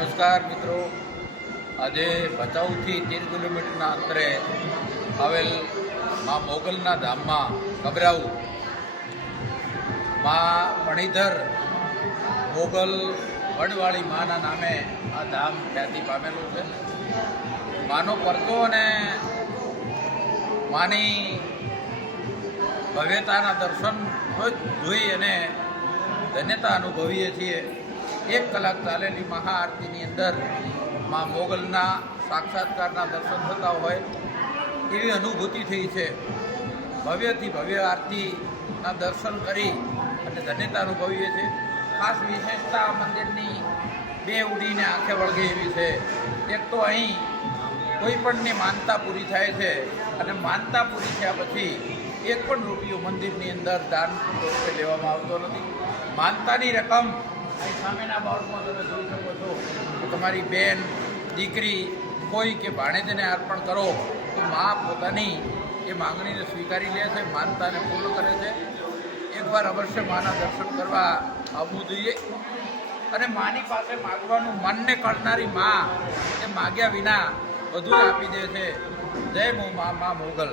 નમસ્કાર મિત્રો, આજે ભચાઉથી 13 કિલોમીટરના અંતરે આવેલ મા મોગલના ધામમાં ગભરાઉ મા મણિધર મોગલ વડવાળી માના નામે આ ધામ ખ્યાતિ પામેલું છે. માનો પરતો અને માની ભવ્યતાના દર્શન જોઈ અને ધન્યતા અનુભવીએ છીએ. 1 કલાક ચાલેલી મહાઆરતીની અંદર મા મોગલના સાક્ષાત્કારના દર્શન થતા હોય એવી અનુભૂતિ થઈ છે. ભવ્યથી ભવ્ય આરતીના દર્શન કરી અને ધન્યતા અનુભવીએ છીએ. ખાસ વિશેષતા મંદિરની બે ઉડીને આંખે વળગે એવી છે. એક તો અહીં કોઈ પણની માનતા પૂરી થાય છે અને માનતા પૂરી થયા પછી 1 પણ રૂપિયો મંદિરની અંદર દાન રૂપે લેવામાં આવતો નથી. માનતાની રકમ અહીં સામેના બોર્ડમાં તમે જોઈ શકો છો કે તમારી બેન, દીકરી, કોઈ કે ભાણેજને અર્પણ કરો તો મા પોતાની એ માગણીને સ્વીકારી લે છે, માનતાને પૂર્ણ કરે છે. એકવાર અવશ્ય માના દર્શન કરવા આવવું જોઈએ અને માની પાસે માગવાનું મનને કરનારી મા એ માગ્યા વિના બધું જ આપી દે છે. જય મા મોગલ.